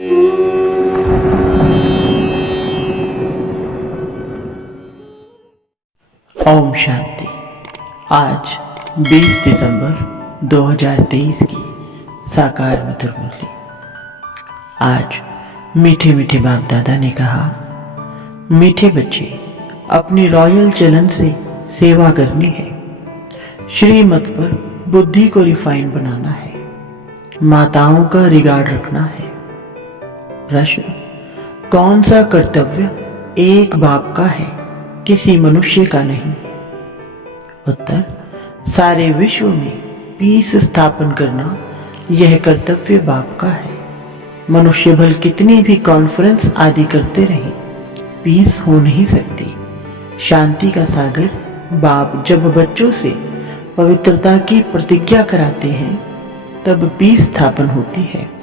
ओम शांति। आज 20 दिसंबर 2023 की साकार मधुर मुरली। आज मीठे मीठे बाप दादा ने कहा, मीठे बच्चे, अपनी रॉयल चलन से सेवा करनी है, श्रीमत पर बुद्धि को रिफाइन बनाना है, माताओं का रिगार्ड रखना है। प्रश्न, कौन सा कर्तव्य एक बाप का है, किसी मनुष्य का नहीं? उत्तर, सारे विश्व में पीस स्थापन करना यह कर्तव्य बाप का है। मनुष्य भल कितनी भी कॉन्फ्रेंस आदि करते रहे, पीस हो नहीं सकती। शांति का सागर बाप जब बच्चों से पवित्रता की प्रतिज्ञा कराते हैं तब पीस स्थापन होती है।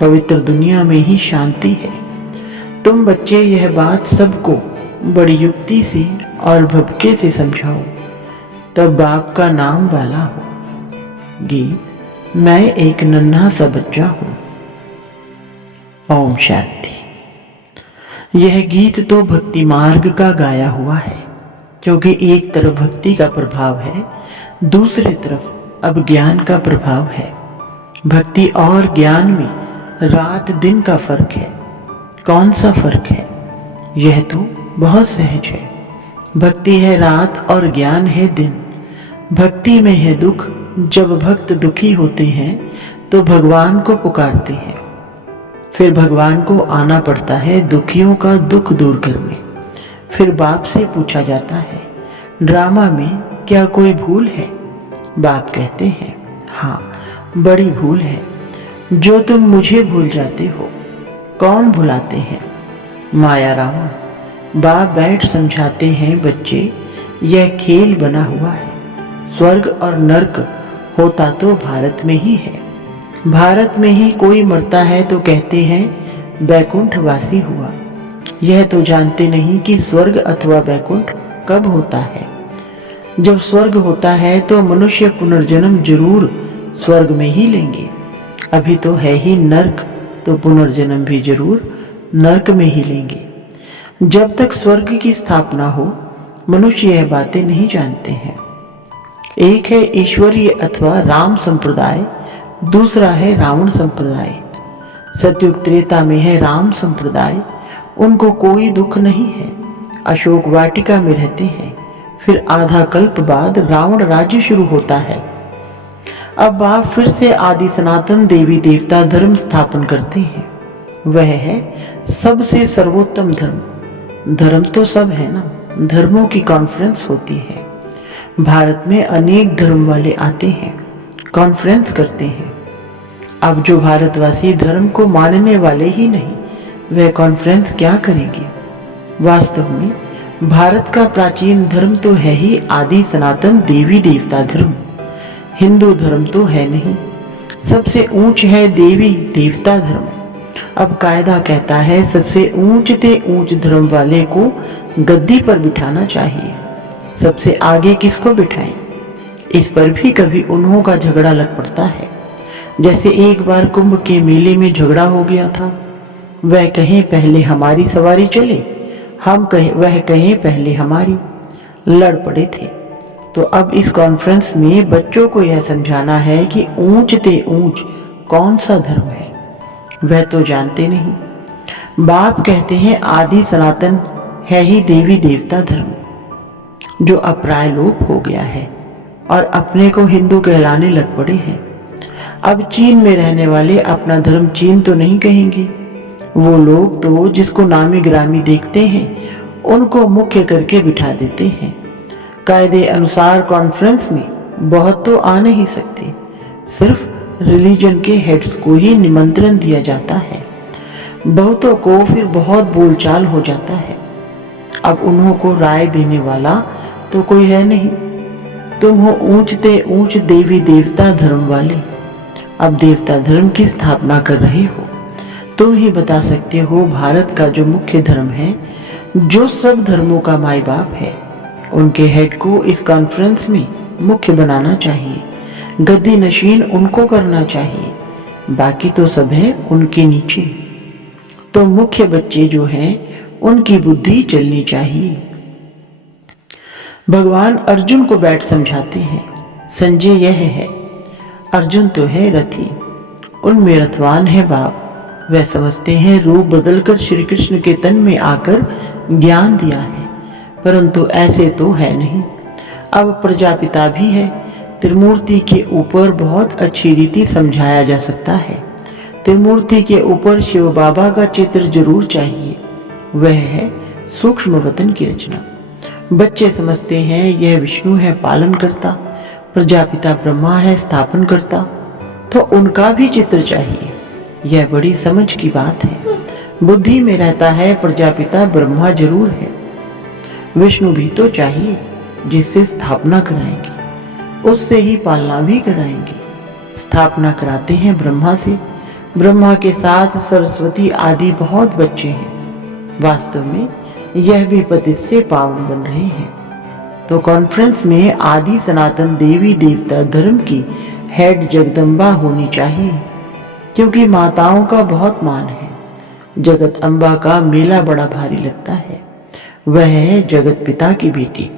पवित्र दुनिया में ही शांति है। तुम बच्चे यह बात सबको बड़ी युक्ति से और भपके से समझाओ, तब बाप का नाम वाला हो। गीत, मैं एक नन्हा सा बच्चा हूं। ओम शांति। यह गीत तो भक्ति मार्ग का गाया हुआ है, क्योंकि एक तरफ भक्ति का प्रभाव है, दूसरी तरफ अब ज्ञान का प्रभाव है। भक्ति और ज्ञान में रात दिन का फर्क है। कौन सा फर्क है? यह तो बहुत सहज है। भक्ति है रात और ज्ञान है दिन। भक्ति में है दुख। जब भक्त दुखी होते हैं तो भगवान को पुकारते हैं, फिर भगवान को आना पड़ता है दुखियों का दुख दूर करने। फिर बाप से पूछा जाता है, ड्रामा में क्या कोई भूल है? बाप कहते हैं, हाँ, बड़ी भूल है। जो तुम मुझे भूल जाते हो। कौन भुलाते हैं? माया रावण। बाप बैठ समझाते हैं, बच्चे, यह खेल बना हुआ है। स्वर्ग और नर्क होता तो भारत में ही है। भारत में ही कोई मरता है तो कहते हैं बैकुंठवासी हुआ। यह तो जानते नहीं कि स्वर्ग अथवा बैकुंठ कब होता है। जब स्वर्ग होता है तो मनुष्य पुनर्जन्म जरूर स्वर्ग में ही लेंगे। अभी तो है ही नर्क, तो पुनर्जन्म भी जरूर नर्क में ही लेंगे। जब तक स्वर्ग की स्थापना हो, मनुष्य यह बातें नहीं जानते हैं। एक है ईश्वरीय अथवा राम संप्रदाय, दूसरा है रावण संप्रदाय। सतयुग त्रेता में है राम संप्रदाय, उनको कोई दुख नहीं है, अशोक वाटिका में रहते हैं। फिर आधा कल्प बाद रावण राज्य शुरू होता है। अब आप फिर से आदि सनातन देवी देवता धर्म स्थापन करते हैं। वह है सबसे सर्वोत्तम धर्म। धर्म तो सब है ना, धर्मों की कॉन्फ्रेंस होती है। भारत में अनेक धर्म वाले आते हैं, कॉन्फ्रेंस करते हैं। अब जो भारतवासी धर्म को मानने वाले ही नहीं, वह कॉन्फ्रेंस क्या करेंगे? वास्तव में भारत का प्राचीन धर्म तो है ही आदि सनातन देवी देवता धर्म। हिंदू धर्म तो है नहीं। सबसे ऊंच है देवी देवता धर्म। अब कायदा कहता है सबसे ऊंच से ऊंच धर्म वाले को गद्दी पर बिठाना चाहिए। सबसे आगे किसको बिठाएं? इस पर भी कभी उन्हों का झगड़ा लग पड़ता है। जैसे एक बार कुंभ के मेले में झगड़ा हो गया था। वह कहें पहले हमारी सवारी चले, वह कहें पहले हमारी। लड़ पड़े थे। तो अब इस कॉन्फ्रेंस में बच्चों को यह समझाना है कि ऊंच ते ऊंच कौन सा धर्म है, वह तो जानते नहीं। बाप कहते हैं आदि सनातन है ही देवी देवता धर्म, जो अपराय लोप हो गया है और अपने को हिंदू कहलाने लग पड़े हैं। अब चीन में रहने वाले अपना धर्म चीन तो नहीं कहेंगे। वो लोग तो जिसको नामी ग्रामी देखते हैं उनको मुख्य करके बिठा देते हैं। कायदे अनुसार कॉन्फ्रेंस में बहुत तो आ नहीं सकते, सिर्फ रिलीजन के हेड्स को ही निमंत्रण दिया जाता है। बहुतों को फिर बहुत बोलचाल हो जाता है। अब उन्हों को राय देने वाला तो कोई है नहीं। तुम हो ऊंचते ऊंच देवी देवता धर्म वाले। अब देवता धर्म की स्थापना कर रहे हो। तुम ही बता सकते हो भारत का जो मुख्य धर्म है, जो सब धर्मों का माई बाप है, उनके हेड को इस कॉन्फ्रेंस में मुख्य बनाना चाहिए। गद्दी नशीन उनको करना चाहिए, बाकी तो सब है उनके नीचे। तो मुख्य बच्चे जो हैं उनकी बुद्धि चलनी चाहिए। भगवान अर्जुन को बैठ समझाते हैं, संजय यह है, अर्जुन तो है रथी, उनमें रथवान है बाप। वह समझते हैं रूप बदलकर श्री कृष्ण के तन में आकर ज्ञान दिया है, परंतु ऐसे तो है नहीं। अब प्रजापिता भी है। त्रिमूर्ति के ऊपर बहुत अच्छी रीति समझाया जा सकता है। त्रिमूर्ति के ऊपर शिव बाबा का चित्र जरूर चाहिए, वह है सूक्ष्म वतन की रचना। बच्चे समझते हैं यह विष्णु है पालन करता, प्रजापिता ब्रह्मा है स्थापन करता, तो उनका भी चित्र चाहिए। यह बड़ी समझ की बात है। बुद्धि में रहता है प्रजापिता ब्रह्मा जरूर है, विष्णु भी तो चाहिए जिससे स्थापना कराएंगे, उससे ही पालना भी कराएंगे। स्थापना कराते हैं ब्रह्मा से, ब्रह्मा के साथ सरस्वती आदि बहुत बच्चे हैं। वास्तव में यह भी पतित से पावन बन रहे हैं। तो कॉन्फ्रेंस में आदि सनातन देवी देवता धर्म की हेड जगदम्बा होनी चाहिए, क्योंकि माताओं का बहुत मान है। जगत अम्बा का मेला बड़ा भारी लगता है, वह है जगत पिता की बेटी।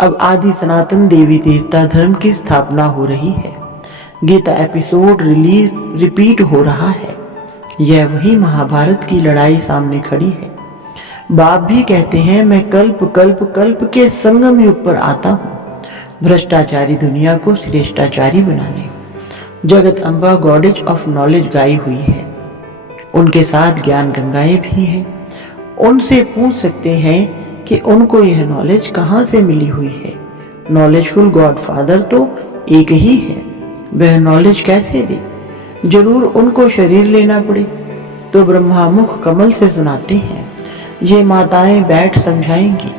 अब आदि सनातन देवी देवता धर्म की स्थापना हो रही है। गीता एपिसोड रिपीट हो रहा है। यह वही महाभारत की लड़ाई सामने खड़ी है। बाप भी कहते हैं मैं कल्प कल्प कल्प के संगम युग पर आता हूँ, भ्रष्टाचारी दुनिया को श्रेष्ठाचारी बनाने। जगत अम्बा गॉडेज ऑफ नॉलेज गाई हुई है, उनके साथ ज्ञान गंगाएं भी हैं। उनसे पूछ सकते हैं कि उनको यह नॉलेज कहाँ से मिली हुई है। नॉलेजफुल गॉड फादर तो एक ही है, वह नॉलेज कैसे दे? जरूर उनको शरीर लेना पड़े। तो ब्रह्मा मुख कमल से सुनाते हैं, ये माताएं बैठ समझाएंगी।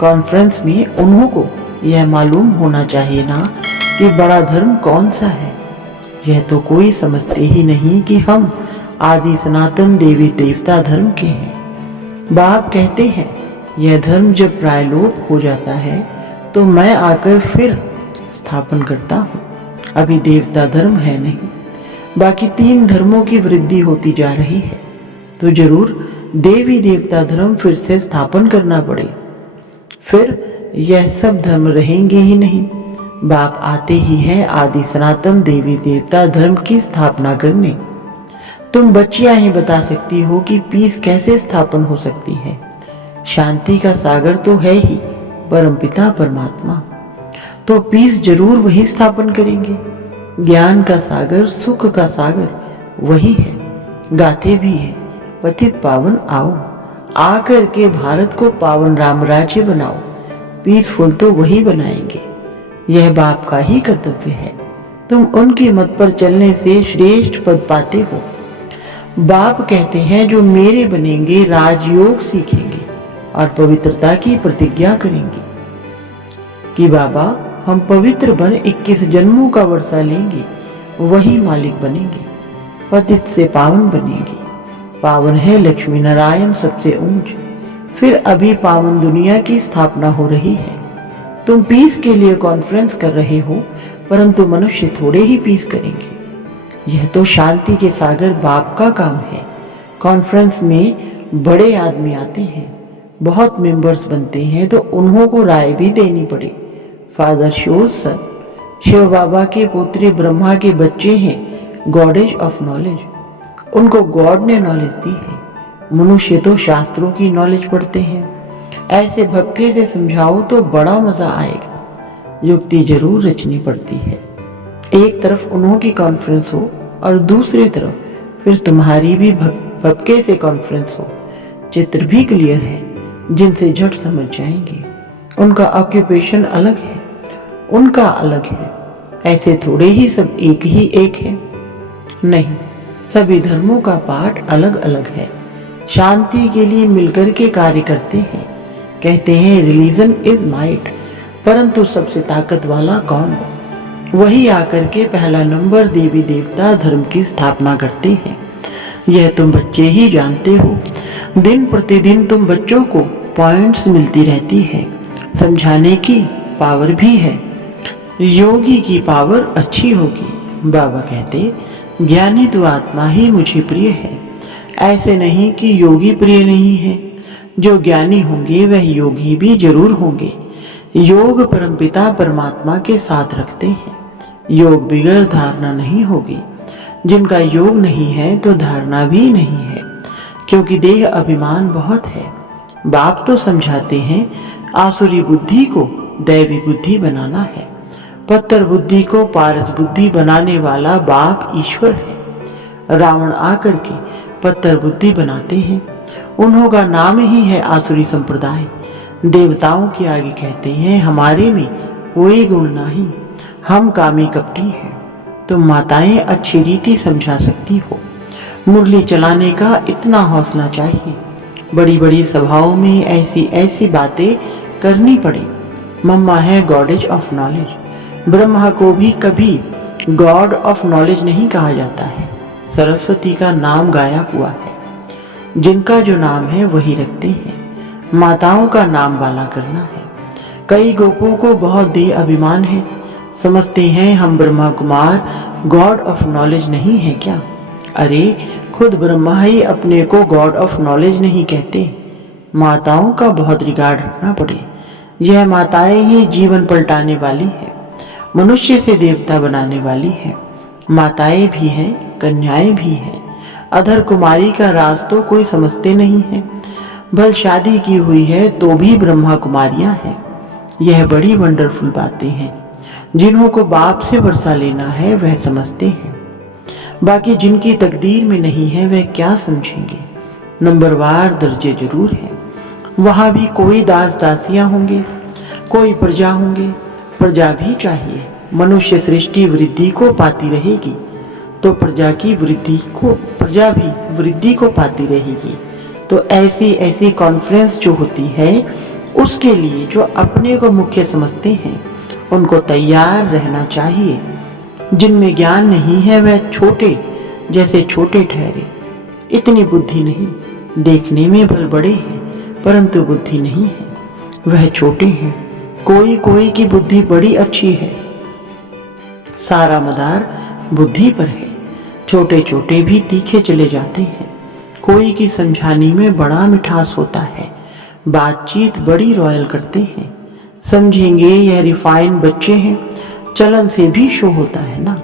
कॉन्फ्रेंस में उन्हों को यह मालूम होना चाहिए ना कि बड़ा धर्म कौन सा है। यह तो कोई समझते ही नहीं कि हम आदि सनातन देवी देवता धर्म के हैं। बाप कहते हैं यह धर्म जब प्रायलोप हो जाता है तो मैं आकर फिर स्थापन करता हूँ। अभी देवता धर्म है नहीं, बाकी 3 धर्मों की वृद्धि होती जा रही है, तो जरूर देवी देवता धर्म फिर से स्थापन करना पड़े। फिर यह सब धर्म रहेंगे ही नहीं। बाप आते ही हैं आदि सनातन देवी देवता धर्म की स्थापना करने। तुम बच्चियां ही बता सकती हो कि पीस कैसे स्थापन हो सकती है। शांति का सागर तो है ही परमपिता परमात्मा, तो पीस जरूर वही स्थापन करेंगे। ज्ञान का सागर, सुख का सागर वही है। गाते भी है, पतित पावन आओ, आकर के भारत को पावन राम राज्य बनाओ। पीसफुल तो वही बनाएंगे, यह बाप का ही कर्तव्य है। तुम उनकी मत पर चलने से श्रेष्ठ पद पाते हो। बाप कहते हैं जो मेरे बनेंगे राजयोग सीखेंगे और पवित्रता की प्रतिज्ञा करेंगे कि बाबा हम पवित्र बन 21 जन्मों का वर्षा लेंगे, वही मालिक बनेंगे, पतित से पावन बनेंगे। पावन है लक्ष्मी नारायण सबसे ऊंच। फिर अभी पावन दुनिया की स्थापना हो रही है। तुम पीस के लिए कॉन्फ्रेंस कर रहे हो, परंतु मनुष्य थोड़े ही पीस करेंगे। यह तो शांति के सागर बाप का काम है। कॉन्फ्रेंस में बड़े आदमी आते हैं, बहुत मेंबर्स बनते हैं, तो उन्हों को राय भी देनी पड़े। फादर शोज सन, शिव बाबा के पुत्री ब्रह्मा के बच्चे हैं, गॉडेज ऑफ नॉलेज। उनको गॉड ने नॉलेज दी है। मनुष्य तो शास्त्रों की नॉलेज पढ़ते हैं। ऐसे भक्के से समझाओ तो बड़ा मजा आएगा। युक्ति जरूर रचनी पड़ती है। एक तरफ उन्हों की कॉन्फ्रेंस हो और दूसरी तरफ फिर तुम्हारी भी भक्के से कॉन्फ्रेंस हो। चित्र भी क्लियर है, जिनसे झट समझ जाएंगे। उनका ऑक्यूपेशन अलग है, उनका अलग है। ऐसे थोड़े ही सब एक ही एक है, नहीं, सभी धर्मों का पाठ अलग अलग है। शांति के लिए मिलकर के कार्य करते हैं। कहते हैं रिलीजन इज माइट, परंतु सबसे ताकत वाला कौन? वही आकर के पहला नंबर देवी देवता धर्म की स्थापना करते हैं। यह तुम बच्चे ही जानते हो। दिन प्रतिदिन तुम बच्चों को पॉइंट्स मिलती रहती है। समझाने की पावर भी है। योगी की पावर अच्छी होगी। बाबा कहते ज्ञानी तो आत्मा ही मुझे प्रिय है। ऐसे नहीं कि योगी प्रिय नहीं है। जो ज्ञानी होंगे वह योगी भी जरूर होंगे। योग परमपिता परमात्मा के साथ रखते हैं। योग बिगड़ धारणा नहीं होगी। जिनका योग नहीं है तो धारणा भी नहीं है, क्योंकि देह अभिमान बहुत है। बाप तो समझाते हैं आसुरी बुद्धि को दैवी बुद्धि बनाना है। पत्थर बुद्धि को पारस बुद्धि बनाने वाला बाप ईश्वर है। रावण आकर के पत्थर बुद्धि बनाते हैं। उन्हों का नाम ही है आसुरी संप्रदाय। देवताओं के आगे कहते हैं हमारे में कोई गुण नहीं, हम कामी कपटी हैं। तुम माताएं अच्छी रीति समझा सकती हो। मुरली चलाने का इतना हौसला चाहिए। बड़ी बड़ी सभाओं में ऐसी ऐसी बातें करनी पड़े। मम्मा है गॉडेज ऑफ नॉलेज। ब्रह्मा को भी कभी गॉड ऑफ नॉलेज नहीं कहा जाता है। सरस्वती का नाम गाया हुआ है। जिनका जो नाम है वही रखते हैं। माताओं का नाम वाला करना है। कई गोपों को बहुत देह अभिमान है। समझते हैं हम Brahma Kumar God of knowledge नहीं है क्या? अरे खुद ब्रह्मा ही अपने को गॉड ऑफ नॉलेज नहीं कहते। माताओं का बहुत रिगार्ड रखना पड़े। यह माताएं ही जीवन पलटाने वाली है, मनुष्य से देवता बनाने वाली है। माताएं भी हैं, कन्याएं भी हैं। अधर कुमारी का राज तो कोई समझते नहीं है। भल शादी की हुई है तो भी ब्रह्मा कुमारियां हैं। यह बड़ी वंडरफुल बातें हैं। जिन्हों को बाप से वर्षा लेना है वह समझते हैं। बाकी जिनकी तकदीर में नहीं है वह क्या समझेंगे। नंबरवार दर्जे जरूर हैं। वहां भी कोई दास दासियां होंगे, कोई प्रजा होंगे। प्रजा भी चाहिए। मनुष्य सृष्टि वृद्धि को पाती रहेगी तो प्रजा भी वृद्धि को पाती रहेगी। तो ऐसी ऐसी कॉन्फ्रेंस जो होती है उसके लिए जो अपने को मुख्य समझते हैं उनको तैयार रहना चाहिए। जिनमें ज्ञान नहीं है वह छोटे जैसे छोटे ठहरे। इतनी बुद्धि नहीं, देखने में भल बड़े हैं परंतु बुद्धि नहीं है, वह छोटे हैं। कोई कोई की बुद्धि बड़ी अच्छी है। सारा मदार बुद्धि पर है। छोटे छोटे भी तीखे चले जाते हैं। कोई की समझाने में बड़ा मिठास होता है। बातचीत बड़ी रॉयल करते हैं। समझेंगे यह रिफाइन बच्चे हैं। चलन से भी शो होता है ना।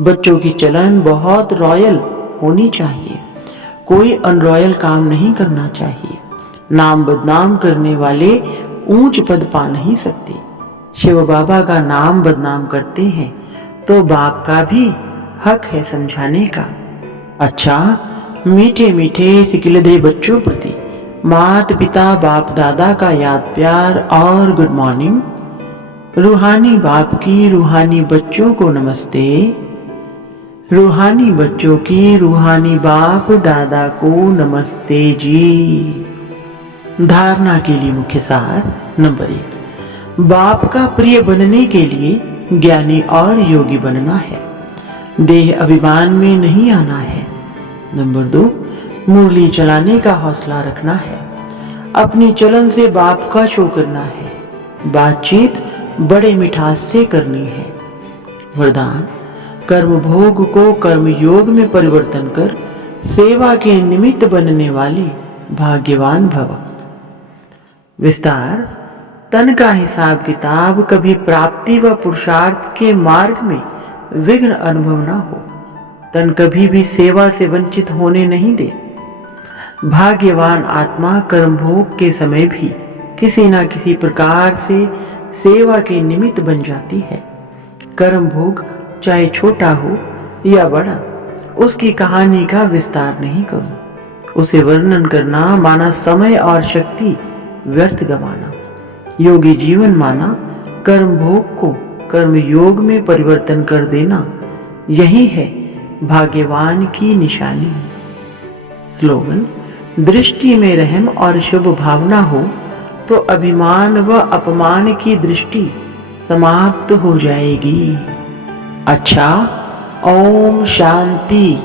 बच्चों की चलन बहुत रॉयल होनी चाहिए। कोई अनरॉयल काम नहीं करना चाहिए। नाम बदनाम करने वाले ऊंच पद पा नहीं सकते। शिव बाबा का नाम बदनाम करते हैं तो बाप का भी हक है समझाने का। अच्छा, मीठे मीठे सिकिलधे बच्चों प्रति माता पिता बाप दादा का याद प्यार और गुड मॉर्निंग। रूहानी बाप की रूहानी बच्चों को नमस्ते। रूहानी बच्चों की रूहानी बाप दादा को नमस्ते जी। धारणा के लिए मुख्य सार नंबर 1, बाप का प्रिय बनने के लिए ज्ञानी और योगी बनना है। देह अभिमान में नहीं आना है। नंबर 2, मुरली चलाने का हौसला रखना है। अपनी चलन से बाप का शो करना है। बातचीत बड़े मिठास से करनी है। वरदान, कर्म भोग को कर्म योग में परिवर्तन कर सेवा के निमित्त बनने वाले भाग्यवान भव। विस्तार, तन का हिसाब किताब कभी प्राप्ति व पुरुषार्थ के मार्ग में विघ्न अनुभव न हो। तन कभी भी सेवा से वंचित होने नहीं दे। भाग्यवान आत्मा कर्म भोग के समय भी किसी न किसी प्रकार से सेवा के निमित्त बन जाती है। कर्म भोग चाहे छोटा हो या बड़ा, उसकी कहानी का विस्तार नहीं करूं। उसे वर्णन करना माना समय और शक्ति व्यर्थ गंवाना। योगी जीवन माना कर्म भोग को कर्म योग में परिवर्तन कर देना। यही है भाग्यवान की निशानी। स्लोगन, दृष्टि में रहम और शुभ भावना हो तो अभिमान व अपमान की दृष्टि समाप्त हो जाएगी। अच्छा, ओम शांति।